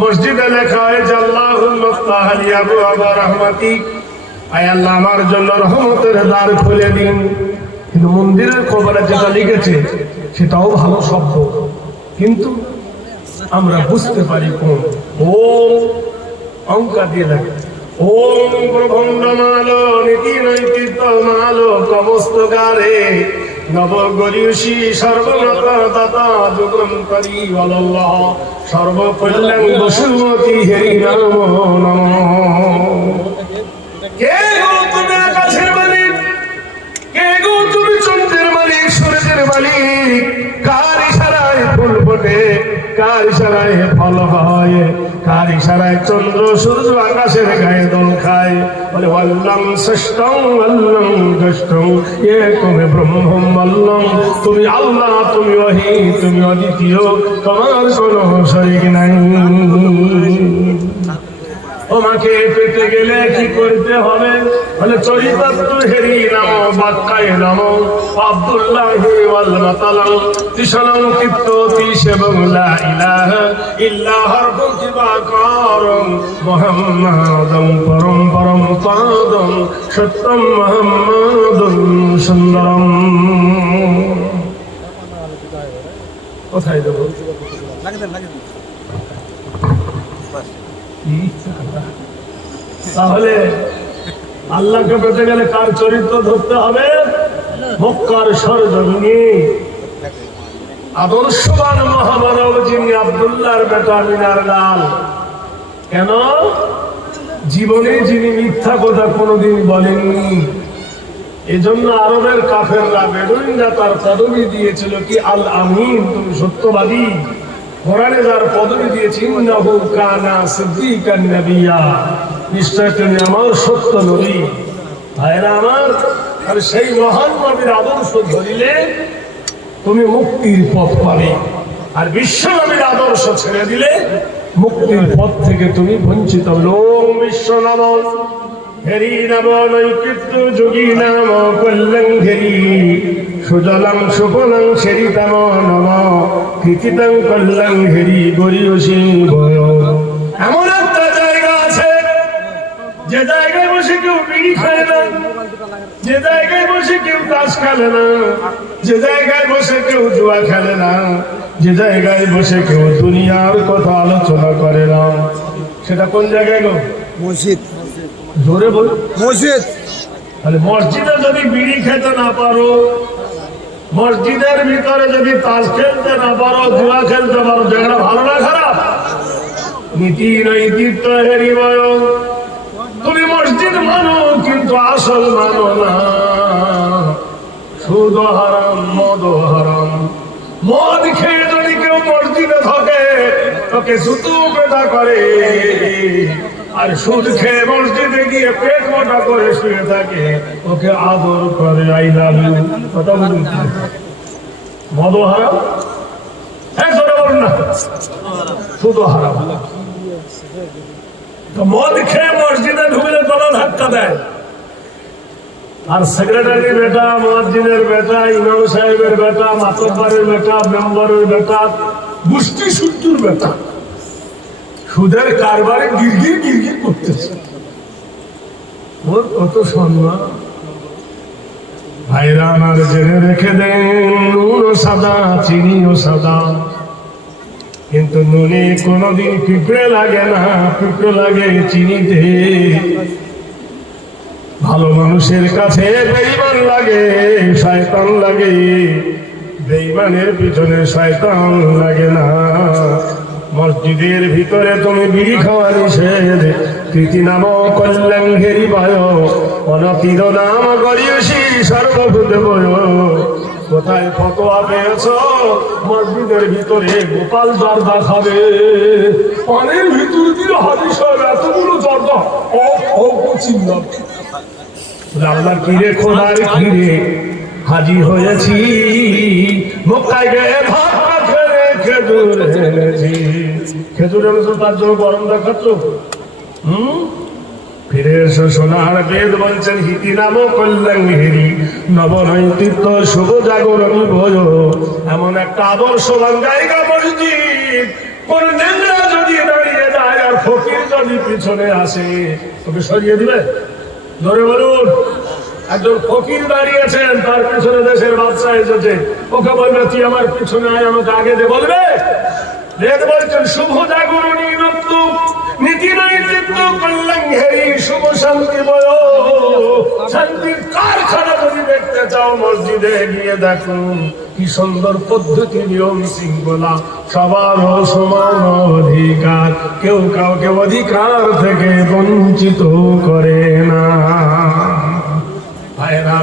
মসজিদে লেখা হয়েছে আল্লাহুম্মা ইফতাহ লি আবওয়াবা রাহমাতিক, আয় আল্লাহ আমার জন্য রহমতের দ্বার খুলে দিন। কিন্তু মন্দিরের কবরে যেটা লিখেছে সেটাও ভালো শব্দ, কিন্তু আমরা বুঝতে পারি কোন ওম অঙ্কা দিয়ে লাগে। ওম প্রভণ্ডমালো নীতি নৈতিত্ব মালো কমস্তকারে নবগরিয়সী সর্বনত দাতা যুগন্তরী বল্লাহ সর্বকল্যাণ বসুমতী হেরি নমো নমঃ। কে গো তুমি আকাশের মালিক, কে গো তুমি চন্দ্রের মালিক, সূর্যের মালিক? কার ইশারায় ফুল ফোটে, কার ইশারায় ফল হয়, কার ইশারায় চন্দ্র সূর্য আকাশের গায়ে দোল খায়? বলে আল্লাম শ্রেষ্ঠং আল্লাম জ্যেষ্ঠং একমে ব্রহ্মম আল্লাহ। তুমি আল্লাহ, তুমি ওয়াহিদ, তুমি অদ্বিতীয়, তোমার কোনো শরীক নাই। তোমাকে পেতে গেলে কি করতে হবে? বলে চরিতার্থ হেরি নাম বাক্কায় নাম আব্দুল্লাহি ওয়াল মাতালাম তিশালাম কিত্ততি এবং লা ইলাহা ইল্লাল্লাহর বুকিবাকারম মুহাম্মাদুম পরম পরম পাদম সত্যম মুহাম্মাদুম সুন্দরম। কোথায় দেব? তাহলে আল্লাহকে পেতে গেলে কার চরিত্র ধরতে হবে? মক্কার সরজমিনে আদর্শবান মহামানব যিনি আব্দুল্লাহর বেটা আমিনার লাল। কেন? জীবনে যিনি মিথ্যা কথা কোনোদিন বলেননি। এজন্য আরবের কাফেররা বেদুইনরা তার পদবি দিয়েছিল কি আল আমিন, তুমি সত্যবাদী। কোরআনে যার পদবি দিয়েছে ইন্নাহু কানা সিদ্দিকান নাবিয়্যা, নিশ্চয় তিনি আমার সত্য নবী। ভাইরা আমার, আর সেই মহান নবীর আদর্শ ধরিলে তুমি মুক্তির পথ পাবে, আর বিশ্ব নবীর আদর্শ ছেড়ে দিলে মুক্তির পথ থেকে তুমি বঞ্চিত হবে। ওম বিশ্ব নব হেরি নব নৈকৃত্য যোগী নাম কল্যাণ ঘেরি সুজলাং সুফলাং সেরিতাম নম কৃতিতাং কল্যাণ ঘেরি গরিয় সিংহ। এমন একটা জায়গা আছে যে জায়গায় বসে কেউ বিড়ি খায় না, যে জায়গায় বসে কেউ তাস খেলে না, যে জায়গায় বসে কেউ জুয়া খেলে না, যে জায়গায় বসে কেউ দুনিয়ার কথা আলোচনা করে না। সেটা কোন জায়গায় গো? মসজিদ। জোরে বল। মসজিদ। তাহলে মসজিদে যদি বিড়ি খেতে না পারো, মসজিদের ভিতরে যদি তাস খেলতে না পারো, জুয়া খেলতে পারো, জায়গাটা ভালো না খারাপ? নীতি নৈতিত্ব হেরি বয়। তুমি মসজিদ মানো কিন্তু আসল মানো না। সুদ হারাম, মদ হারাম। মদ খেয়ে যদি কেউ মসজিদে থাকে তোকে জুতো পেটা করে, আর সুদ খেয়ে মসজিদে গিয়ে পেট মোটা করে শুয়ে থাকে ওকে আদর করে আই লাভ ইউ। কথা বলুন, মদ হারাম, বলুন না, সুদ হারাম। মদ খেয়ে মসজিদে ঢুকলে গলা ধাক্কা দেয়, আর সেক্রেটারি বেটা, মসজিদের বেটা, ইমাম সাহেবের বেটা, মাতব্বরের বেটা, মেম্বারের বেটা, গোষ্ঠী সূত্রের বেটা সুদের কারবারে গিরগির গিরগির করতেছে। ওর কত সম্মান। ভাইরা আমার জেনে রেখে দেন, নুন সাদা চিনিও সাদা, কিন্তু নুনে কোনদিন পিঁপড়ে লাগে না, পিঁপড়ে লাগে চিনিতে। ভালো মানুষের কাছে বেঈমান লাগে, শয়তান লাগে, বেঈমানের পিছনে শয়তান লাগে না। মসজিদের ভিতরে তুমি বিড়ি খাওয়া নিষেধ, কৃতি নাম কল্যাণ ঘেরি ভয়, অনতির নাম গরিয়সী সর্বভূতে বয়। কোথায় ফতোয়া পেয়েছ? মসজিদের ভিতরে গোপাল জর্দা খাবে, পানির ভিতর দিয়ে হাদিস এতগুলো জর্দা চিন্তা। আল্লাহর কিরে খোদার কিরে হাজি হয়েছি, মক্কায় গিয়ে ভাত খেলে খেজুর এনেছি। খেজুর এনেছো তার জন্য গরম দেখাচ্ছ? ফিরে এসো সোনার বেদ বলছেন হিতি নাম কল্যাণ হেরি নবনৈতিত্ব শুভ জাগরণী ভয়। এমন একটা আদর্শবান জায়গা মসজিদ, কোন নেংরা যদি দাঁড়িয়ে যদি পিছনে আসে তোকে সরিয়ে দিবে? ধরে বলুন। একজন ফকির দাঁড়িয়েছেন, তার পিছনে দেশের বাদশা এসেছে, ওকে বলবে তুই আমার পিছনে আয়, আমাকে আগে দে, বলবে? বেদ বলছেন শুভ জাগরণী নত্তু নীতি নৈতিত্ব কল্যাণ হেরি শুভ শান্তি বয়। শান্তির কারখানা যদি দেখতে চাও মসজিদে গিয়ে দেখো কি সুন্দর পদ্ধতি, নিয়ম শৃঙ্খলা, সবার সমান অধিকার, কেউ কাউকে অধিকার থেকে বঞ্চিত করে না। ভাইরা